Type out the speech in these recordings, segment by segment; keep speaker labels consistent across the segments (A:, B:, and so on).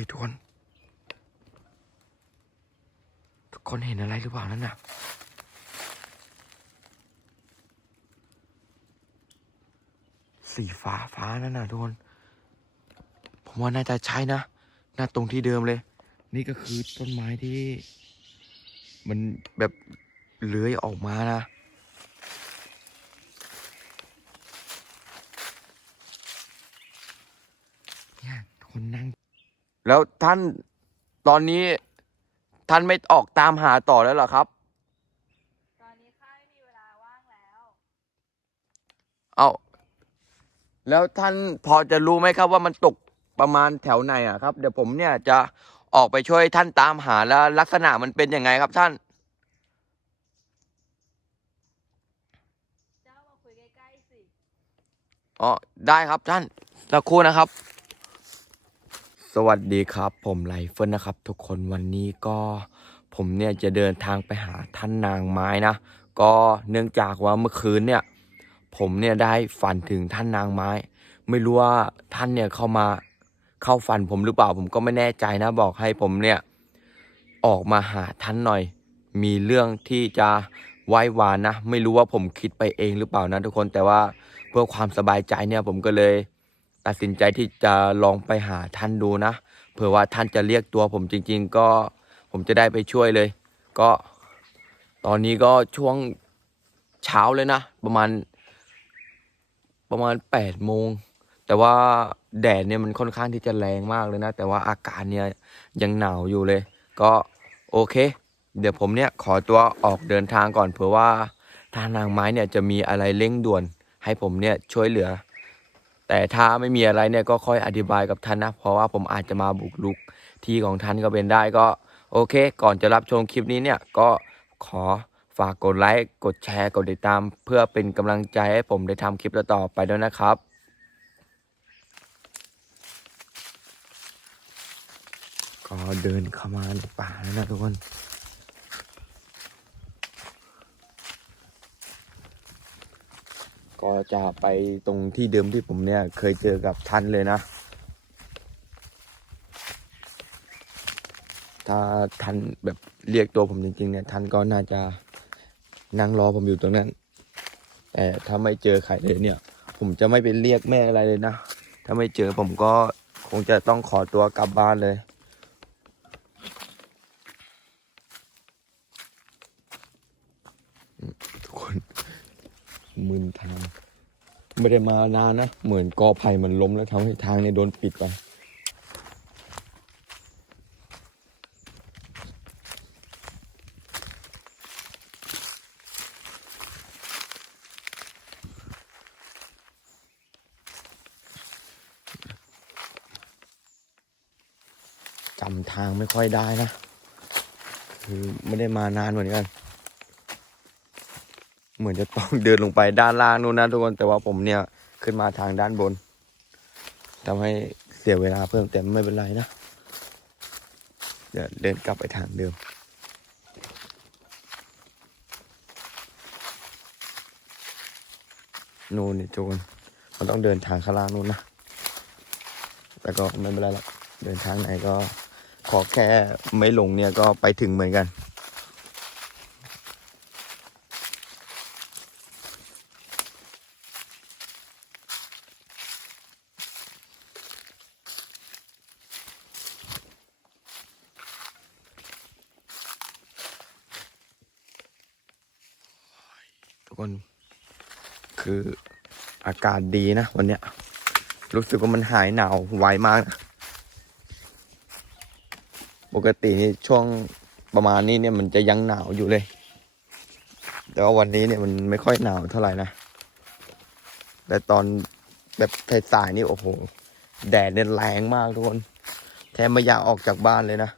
A: ฮ้ยทุกคนทุกคนเห็นอะไรหรือเปล่านั่นน่ะสีฟ้าฟ้านั่นน่ะทุกคน ผมว่าน่าจะใช่นะน่าตรงที่เดิมเลย นี่ก็คือต้นไม้ที่ มันแบบเลื้อยออกมานะ เนี่ยคนนั่ง แล้วท่านตอนนี้ท่านไม่ออกตามหาต่อแล้วเหรอครับ
B: ตอนนี้ข้าไม่มีเวลาว่างแล้ว
A: เอาแล้วท่านพอจะรู้ไหมครับว่ามันตกประมาณแถวไหนอะครับ เดี๋ยวผมเนี่ยจะออกไปช่วยท่านตามหาแล้วลักษณะมันเป็นยังไงครับท่าน
B: เจ้ามาคุยใกล้ๆสิ
A: อ๋อ ได้ครับท่านสักครู่นะครับ สวัสดีครับ ผมไลเฟิลนะครับ ทุกคนวันนี้ก็ผมเนี่ยจะเดินทางไปหาท่านนางไม้นะ ก็เนื่องจากว่าเมื่อคืนเนี่ย ผมเนี่ยได้ฝันถึงท่านนางไม้ ไม่รู้ว่าท่านเนี่ยเข้ามาเข้าฝันผมหรือเปล่า ผมก็ไม่แน่ใจนะ บอกให้ผมเนี่ยออกมาหาท่านหน่อย มีเรื่องที่จะไหว้วานนะ ไม่รู้ว่าผมคิดไปเองหรือเปล่านะทุกคนแต่ว่าเพื่อความสบายใจเนี่ยผมก็เลย ตัดสินใจที่จะลองไปหาท่านดูนะเผื่อว่าท่านจะเรียกตัวผมจริง ๆ ก็ผมจะได้ไปช่วยเลย ก็ตอนนี้ก็ช่วงเช้าเลยนะ ประมาณ ประมาณแปดโมงแต่ว่าแดดเนี่ยมันค่อนข้างที่จะแรงมากเลยนะ แต่ว่าอากาศเนี่ยยังหนาวอยู่เลย ก็โอเค เดี๋ยวผมเนี่ยขอตัวออกเดินทางก่อนเผื่อว่าทางนางไม้เนี่ยจะมีอะไรเร่งด่วน ให้ผมเนี่ยช่วยเหลือ แต่ถ้าไม่มีอะไรเนี่ยก็ค่อยอธิบายกับท่านนะ เพราะว่าผมอาจจะมาบุกลุกที่ของท่านก็เป็นได้ก็ โอเค ก่อนจะรับชมคลิปนี้เนี่ยก็ขอฝากกดไลค์ กดแชร์ กดติดตาม เพื่อเป็นกำลังใจให้ผมได้ทำคลิปต่อไปด้วยนะครับก็เดินเข้ามาในป่าแล้วนะทุกคน ก็จะไปตรงที่เดิมที่ผมเนี่ยเคยเจอกับท่านเลยนะ ถ้าท่านแบบเรียกตัวผมจริงๆเนี่ยท่านก็น่าจะนั่งรอผมอยู่ตรงนั้น แต่ถ้าไม่เจอใครเลยเนี่ย ผมจะไม่ไปเรียกแม่อะไรเลยนะ ถ้าไม่เจอผมก็คงจะต้องขอตัวกลับบ้านเลย ทุกคน มึนทาง ไม่ได้มานานนะ เหมือนกอไผ่มันล้มแล้วทำให้ทางเนี่ยโดนปิดไปจำทางไม่ค่อยได้นะ คือไม่ได้มานานเหมือนกัน เหมือนจะต้องเดินลงไปด้านล่างนู่นนะทุกคนแต่ว่าผมเนี่ยขึ้นมาทางด้านบนทำให้เสียเวลาเพิ่มแต่ไม่เป็นไรนะเดี๋ยวเดินกลับไปทางเดิมนู่นนี่ทุกคนมันต้องเดินทางข้างล่างนู่นนะแต่ก็ไม่เป็นไรหรอกเดินทางไหนก็ขอแค่ไม่หลงเนี่ยก็ไปถึงเหมือนกัน ทุกคนคืออาศดีนะวันเนี้ย รู้สึกว่ามันหายหนาวไวมากนะปกตินี่ช่วงประมาณนี้เนี่ยมันจะยังหนาวอยู่เลย แต่ว่าวันนี้เนี่ยมันไม่ค่อยหนาวเท่าไหร่นะ แต่ตอนแบบสายๆนี่โอ้โห แดดเนี่ยแรงมากทุกคน แทบไม่อยากออกจากบ้านเลยนะ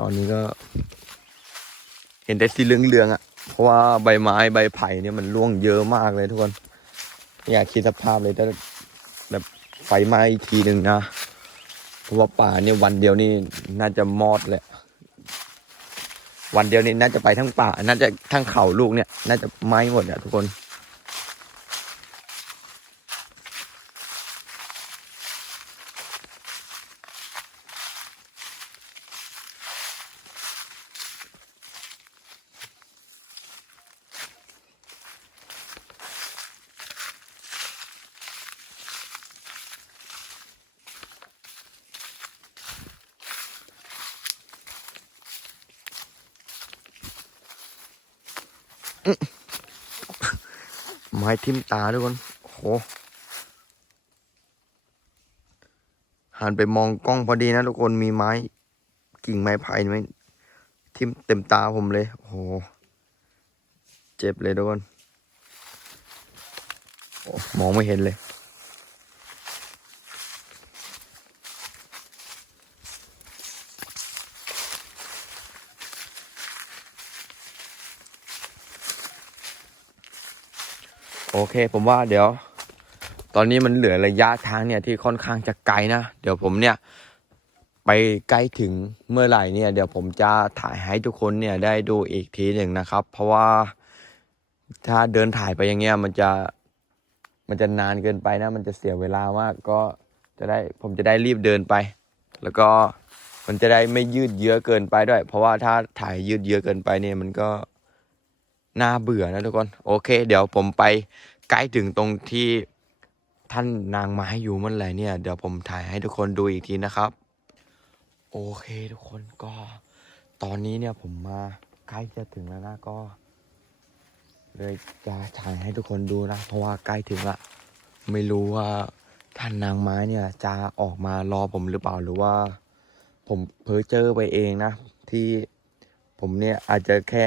A: ตอนนี้ก็ เห็นแต่สีเหลืองๆอะ เพราะว่าใบไม้ใบไผ่เนี่ยมันร่วงเยอะมากเลยทุกคนอยากคิดสภาพเลยถ้าแบบไฟไหม้อีกทีหนึ่งนะ เพราะว่าป่าเนี่ยวันเดียวนี่น่าจะมอดเลยวันเดียวนี่น่าจะไปทั้งป่า น่าจะทั้งเขาลูกเนี่ย น่าจะไหม้หมดอะทุกคน ไม้ทิ่มตาทุกคนโหหันไปมองกล้องพอดีนะทุกคนมีไม้ กิ่งไม้ไผ่ไหมทิ่มเต็มตาผมเลยโหเจ็บเลยทุกคนมองไม่เห็นเลย เค ผมว่าเดี๋ยว ตอนนี้มันเหลือระยะทางเนี่ยที่ค่อนข้างจะไกลนะ เดี๋ยวผมเนี่ย ไปใกล้ถึงเมื่อไหร่เนี่ย เดี๋ยวผมจะถ่ายให้ทุกคนเนี่ยได้ดูอีกทีหนึ่งนะครับ เพราะว่าถ้าเดินถ่ายไปอย่างเงี้ยมันจะมันจะนานเกินไปนะ มันจะเสียเวลามากก็จะได้ผมจะได้รีบเดินไป แล้วก็มันจะได้ไม่ยืดเยื้อเกินไปด้วย เพราะว่าถ้าถ่ายยืดเยื้อเกินไปเนี่ยมันก็น่าเบื่อนะทุกคน โอเค เดี๋ยวผมไป ใกล้ถึงตรงที่ท่านนางไม้อยู่เมื่อไหร่เนี่ย เดี๋ยวผมถ่ายให้ทุกคนดูอีกทีนะครับ โอเคทุกคนก็ ตอนนี้เนี่ยผมมาใกล้จะถึงแล้วนะก็ เลยจะถ่ายให้ทุกคนดูนะ เพราะว่าใกล้ถึงละไม่รู้ว่าท่านนางไม้เนี่ย จะออกมารอผมหรือเปล่าหรือว่า ผมเพ้อเจอไปเองนะ ที่ผมเนี่ยอาจจะแค่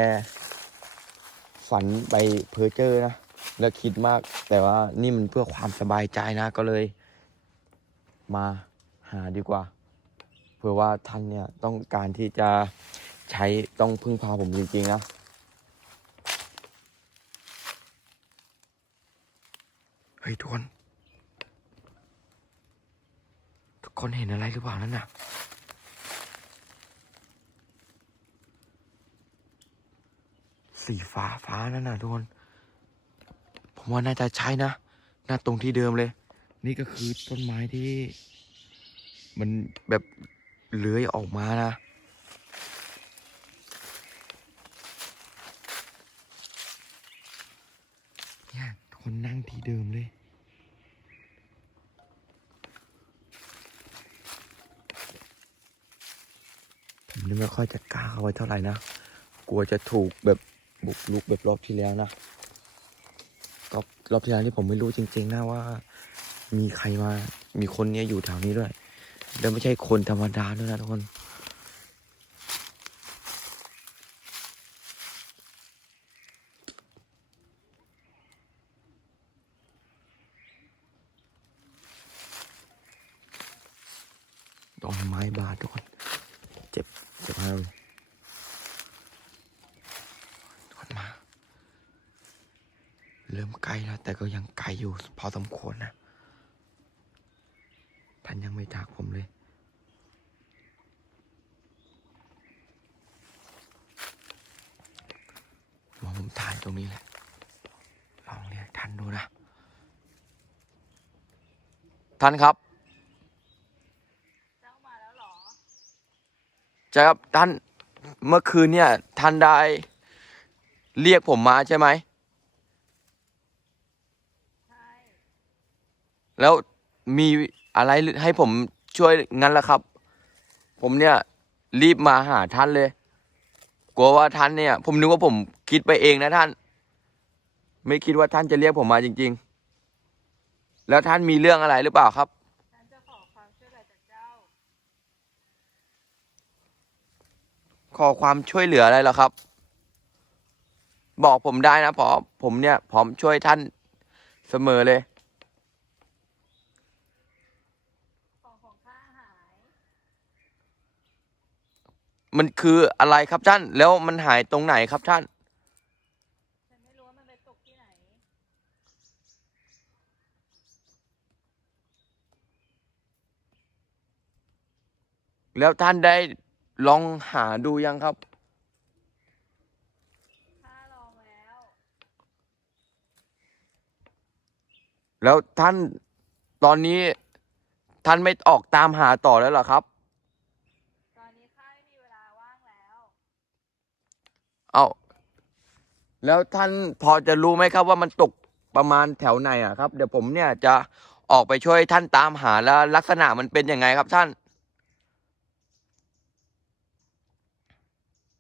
A: ฝันไปเพ้อเจอนะ แล้วคิดมาก แต่ว่านี่มันเพื่อความสบายใจนะก็เลย มาหาดีกว่าเพื่อว่าท่านเนี่ยต้องการที่จะใช้ต้องพึ่งพาผมจริงๆนะเฮ้ยทุกคนทุกคนเห็นอะไรหรือเปล่านั่นน่ะสีฟ้าฟ้านั่นน่ะทุกคน ผมว่าน่าจะใช่นะน้าตรงที่เดิมเลย นี่ก็คือต้นไม้ที่ มันแบบเลื้อยออกมานะเนี่ยคนนั่งที่เดิมเลยผมนี่ไม่ค่อยจะกล้าเข้าไปเท่าไหร่นะ กลัวจะถูกแบบบุกลุกแบบรอบที่แล้วนะ รอบที่แล้วนี่ผมไม่รู้จริง ๆนะว่า มีใครมา มีคนเนี้ยอยู่แถวนี้ด้วย แล้วไม่ใช่คนธรรมดาด้วยนะทุกคนโดนไม้บาดทุกคน เจ็บ เจ็บมากเลยทุกคนมา เริ่มใก ล้แล้ว แต่ก็ยังไกลอยู่พอสมควรนะ ท่านยังไม่จากผมเลยว่าผมถ่ายตรงนี้แหละ ลองเรียกท่านดูนะ ท่านครับ
B: เจ้ามาแล้วเหรอ
A: ใช่ครับท่านเมื่อคืนเนี่ยท่านได้เรียกผมมาใช่ไหม
B: ใช่
A: แล้วมีอะไรให้ผมช่วยงั้นละครับ ผมเนี่ยรีบมาหาท่านเลย กลัวว่าท่านเนี่ย ผมนึกว่าผมคิดไปเองนะท่าน ไม่คิดว่าท่านจะเรียกผมมาจริง ๆ แล้วท่านมีเรื่องอะไรหรือเปล่าครับ
B: ฉันจะขอความช่วยเหลือจากเจ้า
A: ขอความช่วยเหลืออะไรเหรอครับ บอกผมได้นะเพราะผมเนี่ยพร้อมช่วยท่านเสมอเลย
B: ของของข้าหาย
A: มันคืออะไรครับท่าน แล้วมันหายตรงไหนครับท่าน
B: ฉันไม่รู้ว่ามันไปตกที่ไหน
A: แล้วท่านได้ลองหาดูยังครับ
B: ข้าลองแล้ว
A: แล้วท่านตอนนี้ท่านไม่ออกตามหาต่อแล้วเหรอครับ
B: ตอนนี้ข้าไม่มีเวลาว่างแล้ว
A: เอาแล้วท่านพอจะรู้ไหมครับว่ามันตกประมาณแถวไหนอะครับ เดี๋ยวผมเนี่ยจะออกไปช่วยท่านตามหาแล้วลักษณะมันเป็นยังไงครับท่าน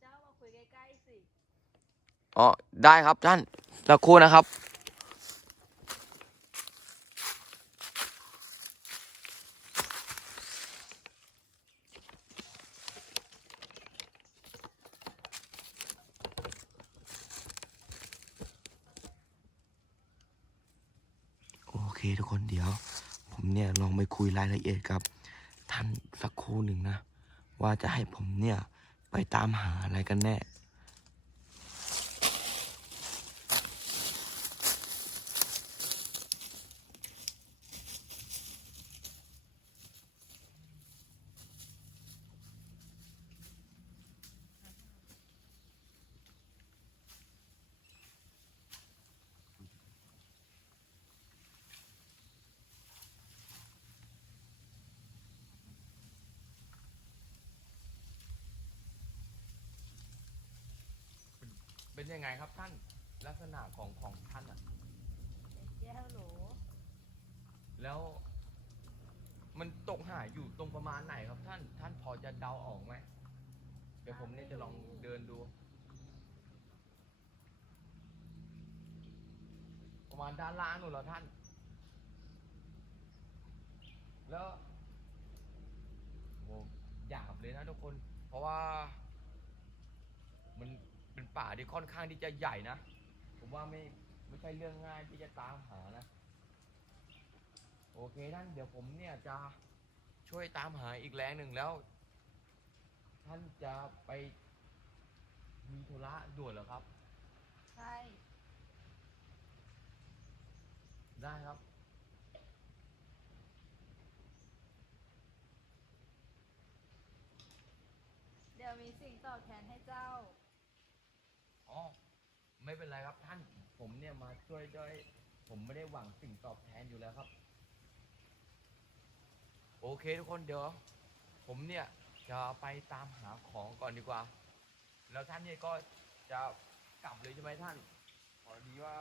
B: เจ้ามาคุยใกล้ๆสิ
A: อ๋อได้ครับท่านสักครู่นะครับ ทุกคนเดี๋ยว ผมเนี่ยลองไปคุยรายละเอียดกับ ท่านสักครู่หนึ่งนะ ว่าจะให้ผมเนี่ยไปตามหาอะไรกันแน่เป็นยังไงครับท่านลักษณะ ของของท่านอะ
B: แก้วโหล
A: แล้วมันตกหายอยู่ตรงประมาณไหนครับท่าน ท่านพอจะเดาออกไหมเดี๋ยวผมเนี่ยจะลองเดินดู ประมาณด้านล่างนู่นเหรอท่าน แล้วโหหยาบเลยนะทุกคน เพราะว่า มันเป็นป่าที่ค่อนข้างที่จะใหญ่นะ ผมว่าไม่ไม่ใช่เรื่องง่ายที่จะตามหานะ โอเคท่านเดี๋ยวผมเนี่ยจะช่วยตามหาอีกแรงหนึ่งแล้ว ท่านจะไปมีธุระด่วนเหรอครับ
B: ใช่
A: ได้ครับ
B: เดี๋ยวมีสิ่งตอบแทนให้เจ้า
A: อ๋อ ไม่เป็นไรครับท่าน ผมเนี่ยมาช่วยด้วย ผมไม่ได้หวังสิ่งตอบแทนอยู่แล้วครับ โอเคทุกคนเดี๋ยวผมเนี่ยจะไปตามหาของก่อนดีกว่า แล้วท่านเนี่ยก็จะกลับเลยใช่ไหมท่านพอดีว่า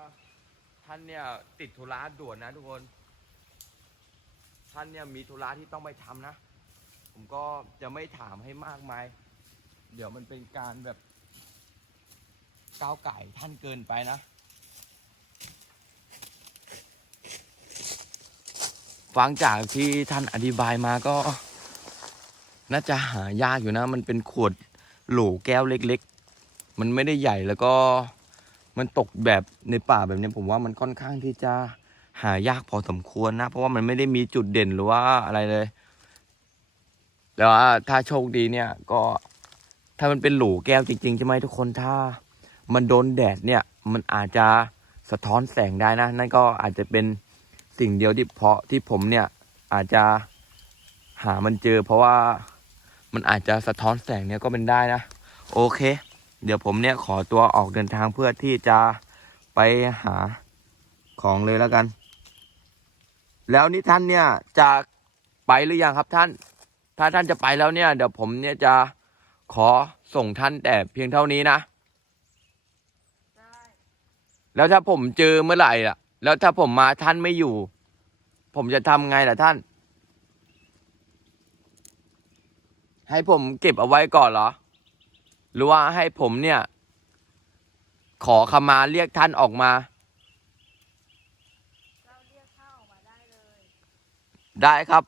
A: ท่านเนี่ยติดธุระด่วนนะทุกคน ท่านเนี่ยมีธุระที่ต้องไปทำนะ ผมก็จะไม่ถามให้มากมาย เดี๋ยวมันเป็นการแบบ ก้าวไก่ท่านเกินไปนะ ฟังจากที่ท่านอธิบายมาก็ น่าจะหายากอยู่นะ มันเป็นขวดโหลแก้วเล็กๆ มันไม่ได้ใหญ่แล้วก็มันตกแบบในป่าแบบนี้ผมว่ามันค่อนข้างที่จะหายากพอสมควรนะ เพราะว่ามันไม่ได้มีจุดเด่นหรือว่าอะไรเลย แล้วถ้าโชคดีเนี่ยก็ถ้ามันเป็นโหลแก้วจริงๆใช่ไหมทุกคนถ้า มันโดนแดดเนี่ยมันอาจจะสะท้อนแสงได้นะ นั่นก็อาจจะเป็นสิ่งเดียวที่เพาะที่ผมเนี่ยอาจจะหามันเจอ เพราะว่ามันอาจจะสะท้อนแสงเนี่ยก็เป็นได้นะ โอเค เดี๋ยวผมเนี่ยขอตัวออกเดินทางเพื่อที่จะไปหาของเลยแล้วกัน แล้วนี่ท่านเนี่ยจะไปหรือยังครับท่าน ถ้าท่านจะไปแล้วเนี่ย เดี๋ยวผมเนี่ยจะขอส่งท่านแต่เพียงเท่านี้นะ แล้วถ้าผมเจอเมื่อไหร่ล่ะ แล้วถ้าผมมาท่านไม่อยู่ ผมจะทำไงล่ะท่าน ให้ผมเก็บเอาไว้ก่อนเหรอ หรือว่าให้ผมเนี่ย ขอขมาเรียกท่านออกมา
B: เจ้าเรียกข้าออกมาได้เลย
A: ได้ครับ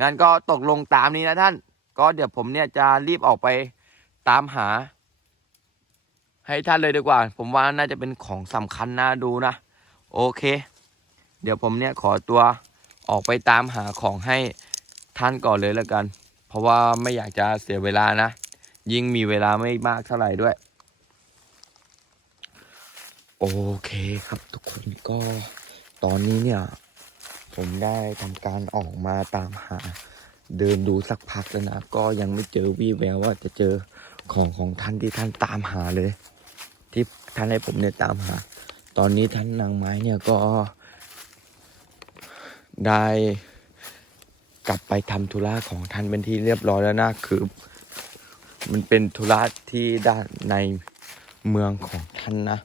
A: งั้นก็ตกลงตามนี้นะท่าน ก็เดี๋ยวผมเนี่ยจะรีบออกไปตามหา ให้ท่านเลยดีกว่า ผมว่าน่าจะเป็นของสำคัญน่าดูนะ โอเค เดี๋ยวผมเนี่ยขอตัวออกไปตามหาของให้ท่านก่อนเลยแล้วกัน เพราะว่าไม่อยากจะเสียเวลานะ ยิ่งมีเวลาไม่มากเท่าไหร่ด้วย โอเคครับทุกคนก็ตอนนี้เนี่ย ผมได้ทำการออกมาตามหา เดินดูสักพักแล้วนะ ก็ยังไม่เจอวี่แววว่าจะเจอของของท่านที่ท่านตามหาเลย ที่ท่านให้ผมเนี่ยตามหา ตอนนี้ท่านนางไม้เนี่ยก็ได้กลับไปทำธุระของท่านเป็นที่เรียบร้อยแล้วนะคือ มันเป็นธุระที่ด้านในเมืองของท่านนะ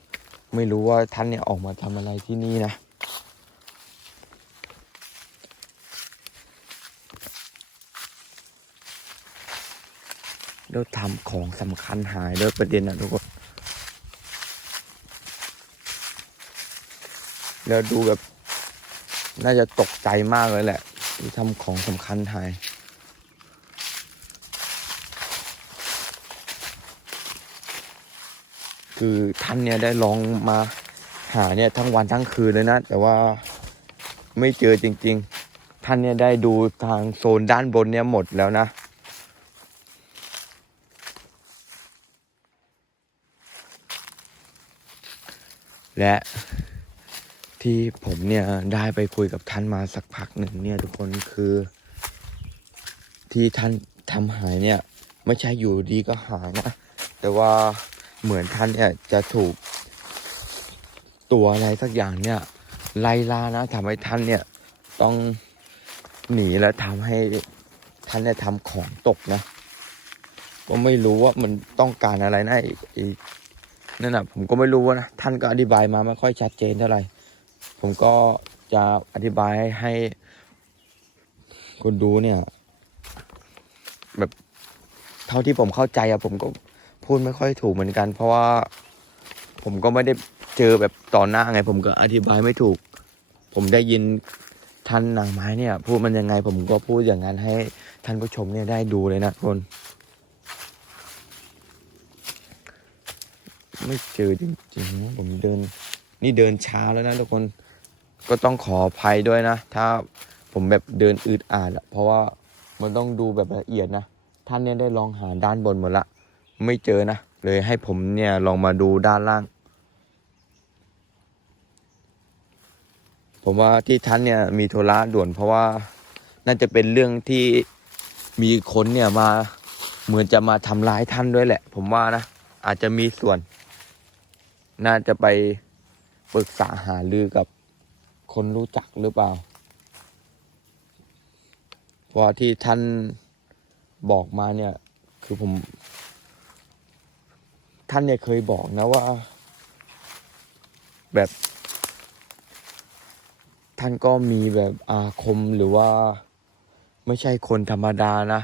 A: ไม่รู้ว่าท่านเนี่ยออกมาทำอะไรที่นี่นะแล้วทำของสำคัญหายด้วยประเด็นนะทุกคน แล้วดูแบบ น่าจะตกใจมากเลยแหละ ที่ทำของสำคัญหายคือท่านเนี่ยได้ลองมาหาเนี่ยทั้งวันทั้งคืนเลยนะ แต่ว่าไม่เจอจริง ๆ ท่านเนี่ยได้ดูทางโซนด้านบนเนี่ยหมดแล้วนะและ ที่ผมเนี่ยได้ไปคุยกับท่านมาสักพักหนึ่งเนี่ยทุกคนคือ ที่ท่านทำหายเนี่ย ไม่ใช่อยู่ดีก็หายนะ แต่ว่าเหมือนท่านเนี่ยจะถูกตัวอะไรสักอย่างเนี่ย ไล่ล่านะทำให้ท่านเนี่ยต้องหนีและทำให้ท่านเนี่ยทำของตกนะก็ไม่รู้ว่ามันต้องการอะไรนะอ้ไอ้นั่นนะผมก็ไม่รู้นะท่านก็อธิบายมาไม่ค่อยชัดเจนเท่าไหร่ ผมก็จะอธิบายให้ให้คนดูเนี่ย แบบเท่าที่ผมเข้าใจอะผมก็พูดไม่ค่อยถูกเหมือนกัน เพราะว่าผมก็ไม่ได้เจอแบบต่อหน้าไง ผมก็อธิบายไม่ถูก ผมได้ยินท่านนางไม้เนี่ย พูดมันยังไง ผมก็พูดอย่างนั้นให้ท่านผู้ชมเนี่ยได้ดูเลยนะทุกคน ไม่เจอจริงๆผมเดิน นี่เดินช้าแล้วนะทุกคน ก็ต้องขออภัยด้วยนะ ถ้าผมแบบเดินอืดอาดอะเพราะว่ามันต้องดูแบบละเอียดนะ ท่านเนี่ยได้ลองหาด้านบนหมดละ ไม่เจอนะ เลยให้ผมเนี่ยลองมาดูด้านล่าง ผมว่าที่ท่านเนี่ยมีโทระด่วนเพราะว่าน่าจะเป็นเรื่องที่มีคนเนี่ยมาเหมือนจะมาทำร้ายท่านด้วยแหละ ผมว่านะ อาจจะมีส่วน น่าจะไปปรึกษาหารือกับ คนรู้จักหรือเปล่าเพราะที่ท่านบอกมาเนี่ย คือผม ท่านเนี่ยเคยบอกนะว่า แบบ ท่านก็มีแบบอาคมหรือว่า ไม่ใช่คนธรรมดานะ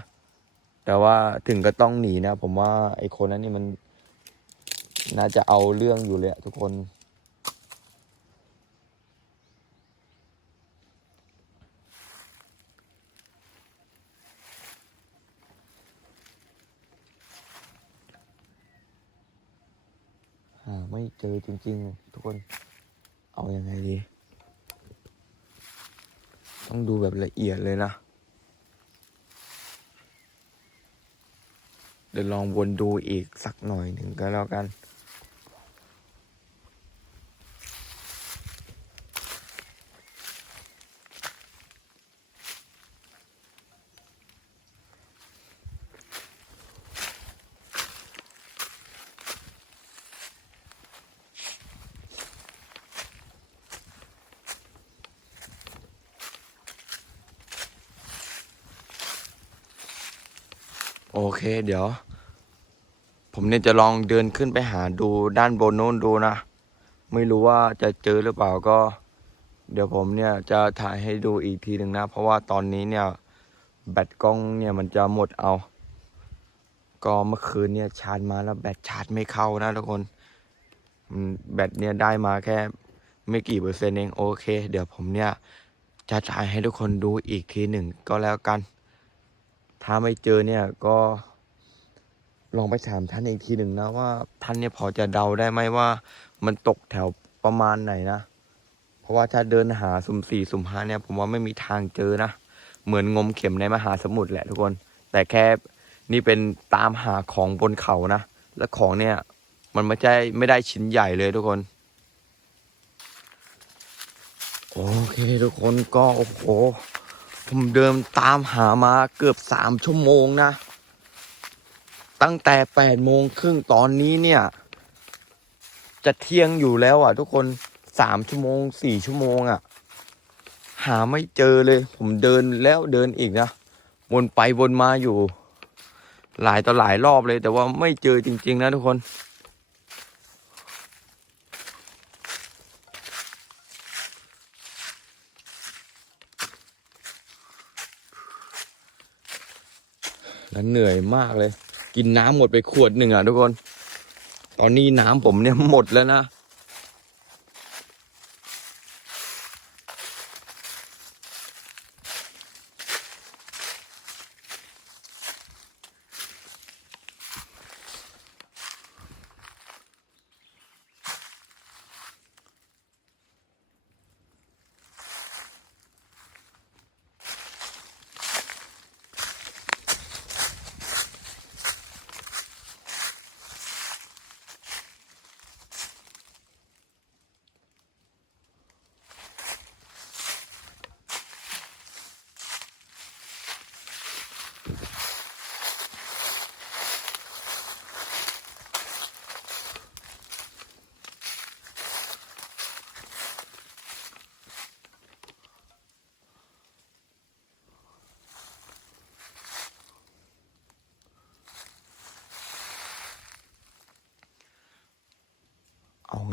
A: แต่ว่าถึงก็ต้องหนีนะ ผมว่าไอ้คนนั้นนี่มัน น่าจะเอาเรื่องอยู่เลยอะทุกคน หาไม่ เจอจริงๆ ทุกคน เอาอยัางไงดี ต้องดูแบบละเอียดเลยนะ เดี๋ยวลองวนดูอีกสักหน่อยหนึ่งก็แล้วกัน เคเดี๋ยว ผมเนี่ยจะลองเดินขึ้นไปหาดูด้านบนโน้นดูนะ ไม่รู้ว่าจะเจอหรือเปล่าก็ เดี๋ยวผมเนี่ยจะถ่ายให้ดูอีกทีหนึ่งนะ เพราะว่าตอนนี้เนี่ย แบตกล้องเนี่ยมันจะหมดเอา ก็เมื่อคืนเนี่ยชาร์จมาแล้วแบตชาร์จไม่เข้านะทุกคนแบตเนี่ยได้มาแค่ไม่กี่เปอร์เซ็นต์เองโอเค เดี๋ยวผมเนี่ยจะถ่ายให้ทุกคนดูอีกทีหนึ่งก็แล้วกัน ถ้าไม่เจอเนี่ยก็ ลองไปถามท่านอีกทีหนึ่งนะว่าท่านเนี่ยพอจะเดาได้ไหมว่า มันตกแถวประมาณไหนนะเพราะว่าถ้าเดินหาสุ่มสี่สุ่มห้าเนี่ย ผมว่าไม่มีทางเจอนะเหมือนงมเข็มในมหาสมุทรแหละทุกคน แต่แค่นี่เป็นตามหาของบนเขานะและของเนี่ย มันไม่ใช่ไม่ได้ชิ้นใหญ่เลยทุกคนโอเคทุกคนก็โอ้โหผมเดินตามหามาเกือบสามชั่วโมงนะ ตั้งแต่แปดโมงครึ่งตอนนี้เนี่ย จะเที่ยงอยู่แล้วอะ ทุกคนสามชั่วโมงสี่ชั่วโมงอะ หาไม่เจอเลย ผมเดินแล้วเดินอีกนะวนไปวนมาอยู่ หลายต่อหลายรอบเลย แต่ว่าไม่เจอจริง ๆ นะทุกคนแล้วเหนื่อยมากเลย กินน้ำหมดไปขวดหนึ่งอะทุกคน ตอนนี้น้ำผมเนี่ยหมดแล้วนะ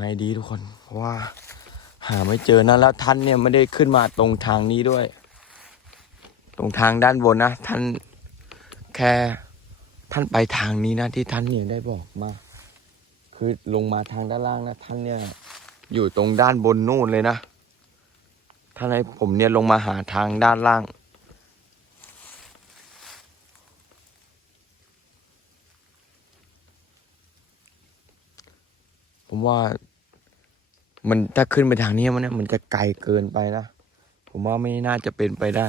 A: ไงดีทุกคน เพราะว่าหาไม่เจอนะแล้วท่านเนี่ยไม่ได้ขึ้นมาตรงทางนี้ด้วย ตรงทางด้านบนนะท่านแค่ท่านไปทางนี้นะที่ท่านเนี่ยได้บอกมา คือลงมาทางด้านล่างนะท่านเนี่ย อยู่ตรงด้านบนนู่นเลยนะท่านให้ผมเนี่ยลงมาหาทางด้านล่าง ผมว่า มันถ้าขึ้นไปทางนี้มันเนี่ยมันจะไกลเกินไปนะ ผมว่าไม่น่าจะเป็นไปได้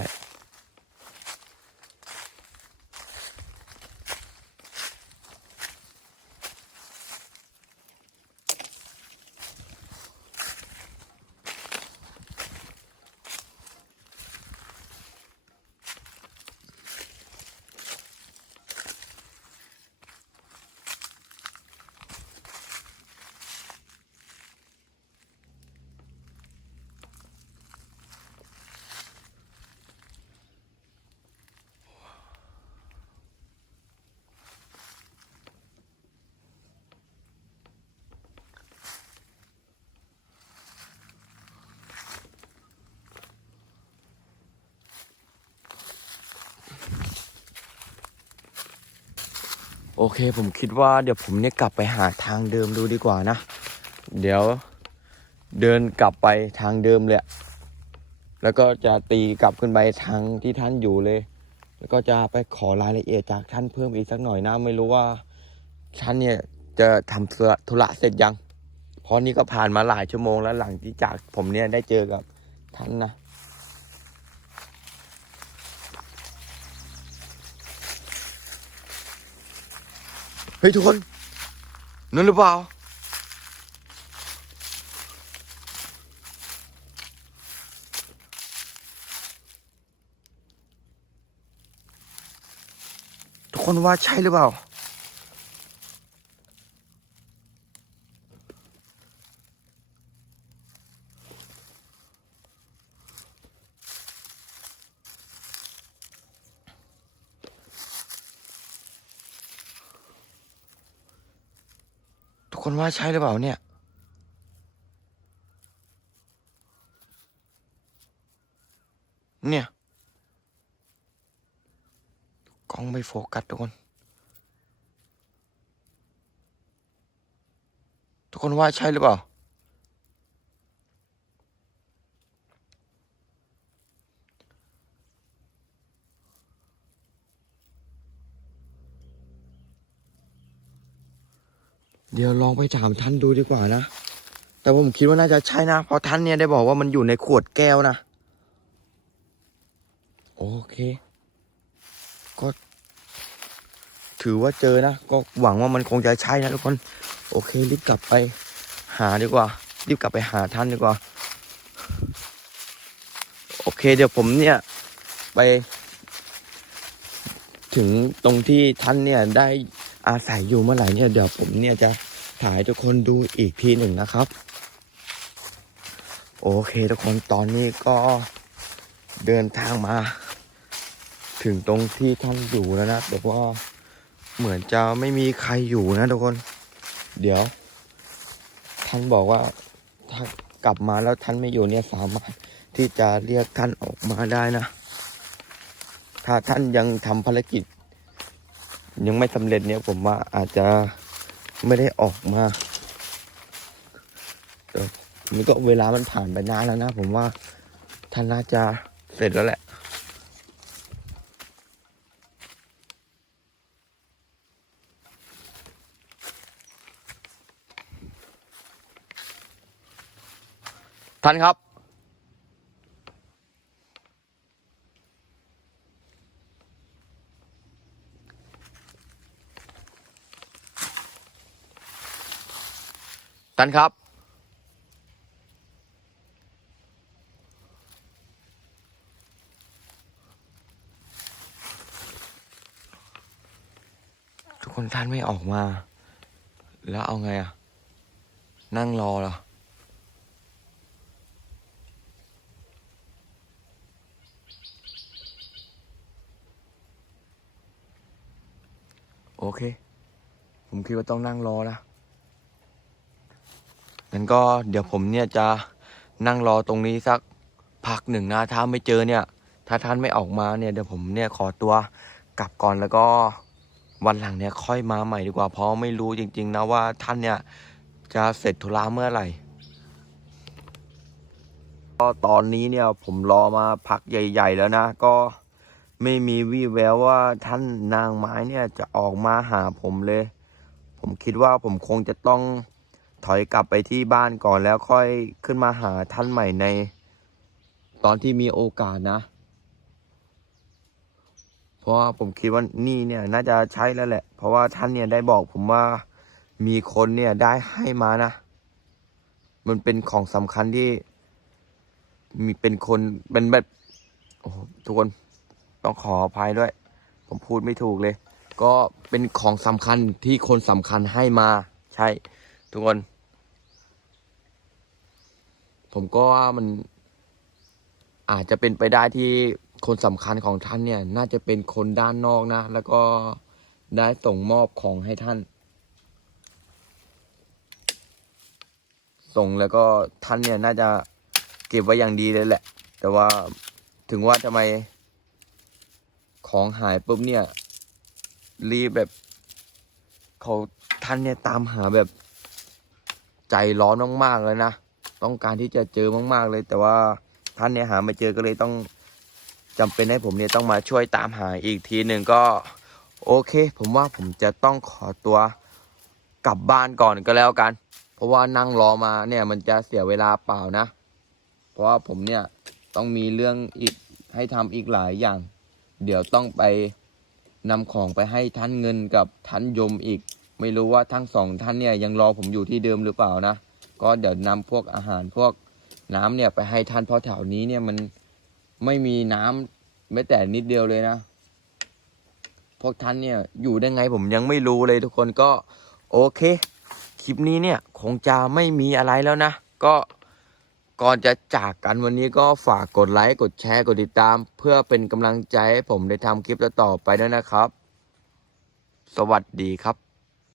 A: อเคผมคิดว่าเดี๋ยวผมเนี่ยกลับไปหาทางเดิมดูดีกว่านะ เดี๋ยวเดินกลับไปทางเดิมเลยแล้วก็จะตีกลับขึ้นไปทางที่ท่านอยู่เลย แล้วก็จะไปขอรายละเอียดจากท่านเพิ่มอีกสักหน่อยนะไม่รู้ว่าท่านเนี่ยจะทำธุระธุระเสร็จยัง เพราะนี่ก็ผ่านมาหลายชั่วโมงแล้วหลังที่จากผมเนี่ยได้เจอกับท่านนะ ฮ้ยทุกคนนั่นหรือเปล่า ทุกคนว่าใช่หรือเปล่า ว่าใช่หรือเปล่าเนี่ย เนี่ยกล้องไม่โฟกัสทุกคน ทุกคนว่าใช่หรือเปล่า เดี๋ยวลองไปถามท่านดูดีกว่านะ แต่ผมคิดว่าน่าจะใช่นะ เพราะท่านเนี่ยได้บอกว่ามันอยู่ในขวดแก้วนะ โอเค ก็ถือว่าเจอนะ ก็หวังว่ามันคงจะใช่นะทุกคน โอเครีบกลับไปหาดีกว่า รีบกลับไปหาท่านดีกว่า โอเค เดี๋ยวผมเนี่ยไป ถึงตรงที่ท่านเนี่ยได้อาศัยอยู่เมื่อไหร่เนี่ยเดี๋ยวผมเนี่ยจะ ถ่ายทุกคนดูอีกทีหนึ่งนะครับ โอเคทุกคนตอนนี้ก็เดินทางมา ถึงตรงที่ท่านอยู่แล้วนะแต่ว่าเหมือนจะไม่มีใครอยู่นะทุกคน เดี๋ยว ท่านบอกว่าถ้ากลับมาแล้วท่านไม่อยู่เนี่ยสามารถที่จะเรียกท่านออกมาได้นะ ถ้าท่านยังทำภารกิจ ยังไม่สำเร็จเนี่ยผมว่าอาจจะ ไม่ได้ออกมาเออมันก็เวลามันผ่านไปนานแล้วนะ ผมว่าท่านน่าจะเสร็จแล้วแหละท่านครับ ท่านครับ ทุกคนท่านไม่ออกมา แล้วเอาไงอะนั่งรอเหรอโอเค ผมคิดว่าต้องนั่งรอนะ งั้นก็เดี๋ยวผมเนี่ยจะนั่งรอตรงนี้สักพักหนึ่งนะถ้าไม่เจอเนี่ย ถ้าท่านไม่ออกมาเนี่ยเดี๋ยวผมเนี่ยขอตัวกลับก่อนแล้วก็วันหลังเนี่ยค่อยมาใหม่ดีกว่าเพราะไม่รู้จริง ๆ นะว่าท่านเนี่ยจะเสร็จธุระเมื่อไหร่ก็ตอนนี้เนี่ยผมรอมาพักใหญ่ ๆ แล้วนะ ก็ไม่มีวี่แววว่าท่านนางไม้เนี่ยจะออกมาหาผมเลย ผมคิดว่าผมคงจะต้อง ถอยกลับไปที่บ้านก่อนแล้วค่อยขึ้นมาหาท่านใหม่ใน ตอนที่มีโอกาสนะ เพราะว่าผมคิดว่านี่เนี่ยน่าจะใช่แล้วแหละ เพราะว่าท่านเนี่ยได้บอกผมว่ามีคนเนี่ยได้ให้มานะ มันเป็นของสำคัญที่ มีเป็นคนเป็นแบบโอ้ทุกคนต้องขออภัยด้วย ผมพูดไม่ถูกเลย ก็เป็นของสำคัญที่คนสำคัญให้มา ใช่ ทุกคน ผมก็ว่ามันอาจจะเป็นไปได้ที่คนสำคัญของท่านเนี่ย น่าจะเป็นคนด้านนอกนะ แล้วก็ได้ส่งมอบของให้ท่าน ส่งแล้วก็ท่านเนี่ยน่าจะเก็บไว้อย่างดีเลยแหละ แต่ว่าถึงว่าทำไมของหายปุ๊บเนี่ย รีบแบบเขาท่านเนี่ยตามหาแบบใจร้อนมากๆเลยนะ ต้องการที่จะเจอมากๆเลย แต่ว่าท่านเนี่ยหาไม่เจอก็เลยต้องจำเป็นให้ผมเนี่ยต้องมาช่วยตามหาอีกทีหนึ่งก็โอเค ผมว่าผมจะต้องขอตัวกลับบ้านก่อนก็แล้วกัน เพราะว่านั่งรอมาเนี่ยมันจะเสียเวลาเปล่านะ เพราะว่าผมเนี่ยต้องมีเรื่องอีกให้ทำอีกหลายอย่าง เดี๋ยวต้องไปนำของไปให้ท่านเงินกับท่านยมอีก ไม่รู้ว่าทั้งสองท่านเนี่ยยังรอผมอยู่ที่เดิมหรือเปล่านะ ก็เดี๋ยวนำพวกอาหารพวกน้ำเนี่ยไปให้ท่านเพราะแถวนี้เนี่ยมันไม่มีน้ำแม้แต่นิดเดียวเลยนะ พวกท่านเนี่ยอยู่ได้ไงผมยังไม่รู้เลยทุกคนก็โอเค คลิปนี้เนี่ยคงจะไม่มีอะไรแล้วนะ ก็ก่อนจะจากกันวันนี้ก็ฝากกดไลค์กดแชร์กดติดตาม เพื่อเป็นกำลังใจให้ผมได้ทำคลิปต่อไปด้วยนะครับ สวัสดีครับ